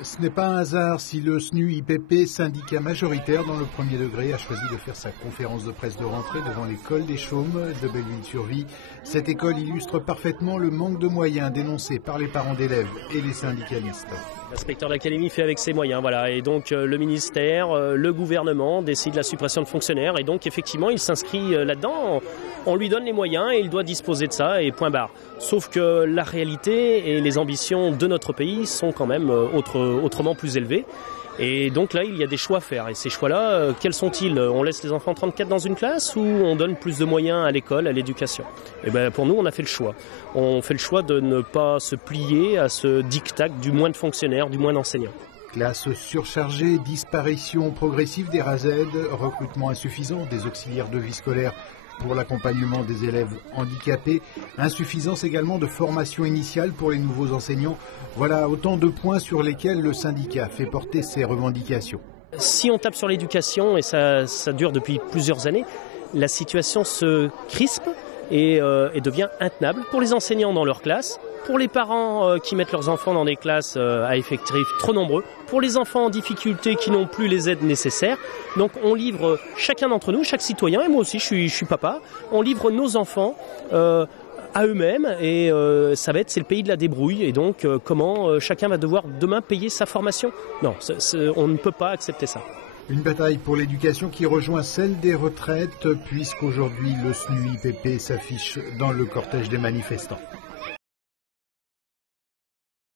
Ce n'est pas un hasard si le SNU-IPP, syndicat majoritaire dans le premier degré, a choisi de faire sa conférence de presse de rentrée devant l'école des Chaumes de Belleville-sur-Vie. Cette école illustre parfaitement le manque de moyens dénoncé par les parents d'élèves et les syndicalistes. L'inspecteur d'académie fait avec ses moyens, voilà. Et donc le ministère, le gouvernement décide la suppression de fonctionnaires. Et donc effectivement, il s'inscrit là-dedans. On lui donne les moyens et il doit disposer de ça et point barre. Sauf que la réalité et les ambitions de notre pays sont quand même autrement plus élevées. Et donc là, il y a des choix à faire. Et ces choix-là, quels sont-ils? On laisse les enfants 34 dans une classe ou on donne plus de moyens à l'école, à l'éducation? Et bien, pour nous, on a fait le choix. On fait le choix de ne pas se plier à ce diktat du moins de fonctionnaires, du moins d'enseignants. Classe surchargée, disparition progressive des RASED, recrutement insuffisant des auxiliaires de vie scolaire pour l'accompagnement des élèves handicapés, insuffisance également de formation initiale pour les nouveaux enseignants. Voilà autant de points sur lesquels le syndicat fait porter ses revendications. Si on tape sur l'éducation, et ça dure depuis plusieurs années, la situation se crispe et devient intenable pour les enseignants dans leur classe, pour les parents qui mettent leurs enfants dans des classes à effectifs trop nombreux, pour les enfants en difficulté qui n'ont plus les aides nécessaires. Donc on livre chacun d'entre nous, chaque citoyen, et moi aussi je suis papa, on livre nos enfants à eux-mêmes et c'est le pays de la débrouille. Et donc comment chacun va devoir demain payer sa formation? Non, on ne peut pas accepter ça. Une bataille pour l'éducation qui rejoint celle des retraites, puisqu'aujourd'hui le SNU-IPP s'affiche dans le cortège des manifestants.